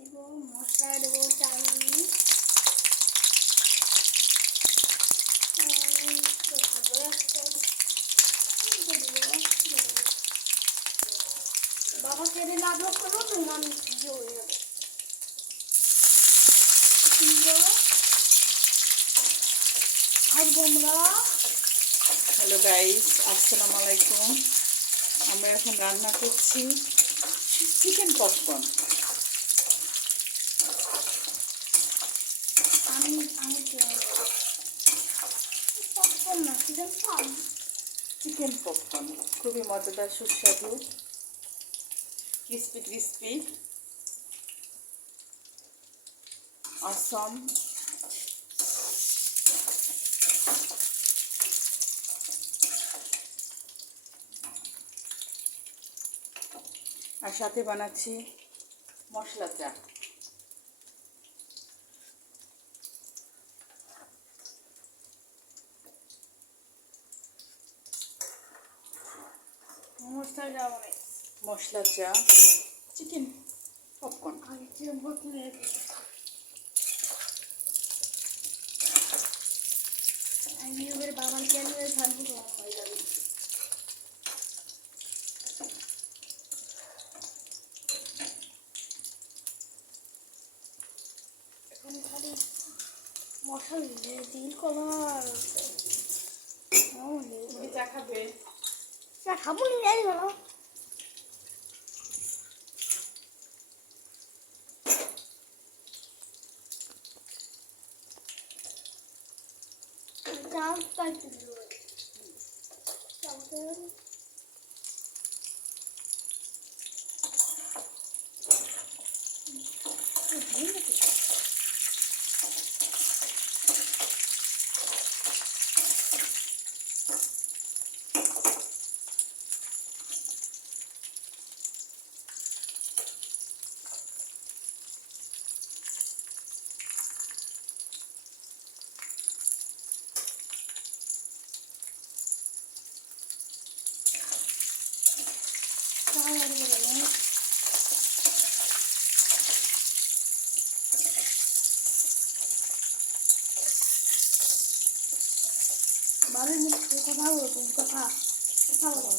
দিব, মশলা দেবো চাউমিন, বাবা কেটে লাভ করো তোমার ভিডিও হয়ে যাবে। আর তোমরা হ্যালো গাইস, আসসালামু আলাইকুম। আমরা এখন রান্না করছি চিকেন পপকর্ন। আমি পপকর্ন না চিকেন পপ, চিকেন পপকর্ন খুবই মজাদার, সুস্বাদু, ক্রিস্পি ক্রিস্পি, অসম। আর সাথে বানাচ্ছি মশলা চা। মশলা যাওয়া নেই, মশলা চা, চিকেন পপকর্ন। আগে চিকেন বোতলে আমি এবার বাবার ক্যামেরা ছাড়বো তো হয়ে যাবে। এখন খালি মশলা দিলে দিল কবার চা খাবে? চা খাবো নি যাই বলো। চাল তাই দিল চাল বাড়ির মধ্যে কথা বলো, তুমি কথা বলো।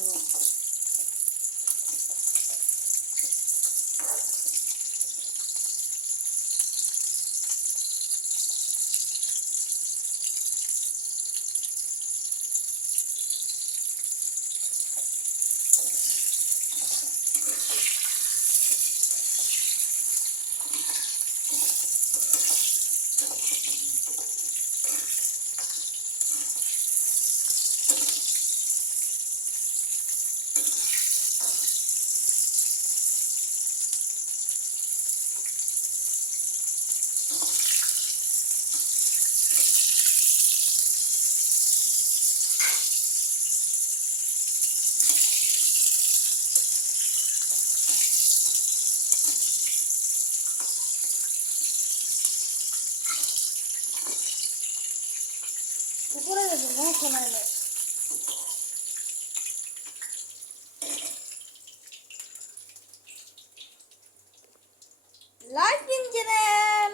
উপরে যাবে না সময় নেই। লাইটিং চ্যানেল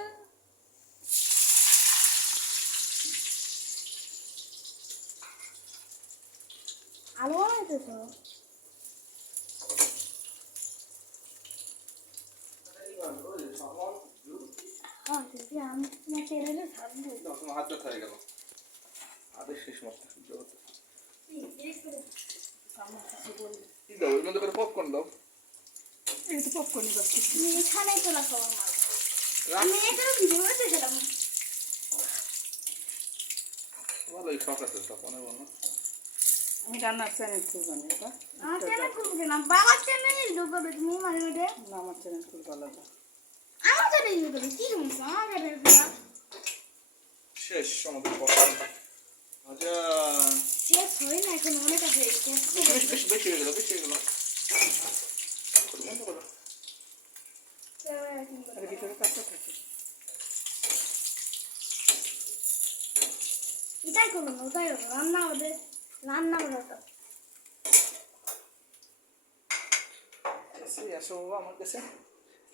আলো বানাইতে তো হ্যাঁ যদি আমি তোমার চ্যানেলে থাকবো তোমার হাত ব্যথা হয়ে গেল আদেশ শেষ মাত্র কি দাও ওই মধ্যে করে পপকর্ন দাও। এই তো পপকর্ন করছি। এখানে তোলা খাবার মাছ আমি এখানে ভিডিও করেছিলাম। ভালোই শখ আছে সব অনেক ভালো। আমি রান্নার চ্যানেল খুলব না, এটা আমার চ্যানেল খুলবে না, বাবার চ্যানেলে ঢুকবে তুমি মাঝে মাঝে। না, আমার চ্যানেল খুলব আলাদা। আমার চ্যানেলে ঢুকবে কি সমস্যা? আমার চ্যানেল শেষ আমাদের পপকর্ন আচ্ছা শেষ হয় না, এখন অনেক আছে। বেশি বেশি বেশি হয়ে গেল বেশি হয়ে গেল বন্ধ করো। আর ভিতরে কাঁচা থাকে। এটাই করবো না, ওটাই করবো রান্না হবে, রান্না হবে ওটা। আসো বাবা আমার কাছে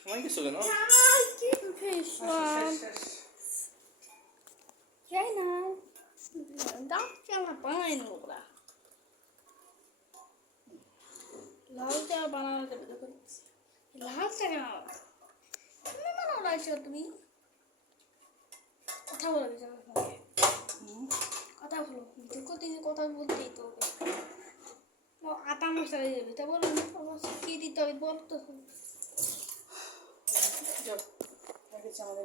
সময় কিছু কেন কি ভীষণ যাই না দাঁত চালা বানাই না ওরা লাল চা বানানো যাবে দেখো লাল চা কেন তুমি বানাও লাল চা তুমি কথা বলো কথা বলো দেখো তুমি কথা বলতেই তো হবে আটা মশলা দিয়ে দেবে তা বলো কি দিতে হবে বল তো যাও, হয়ে গেছে আমাদের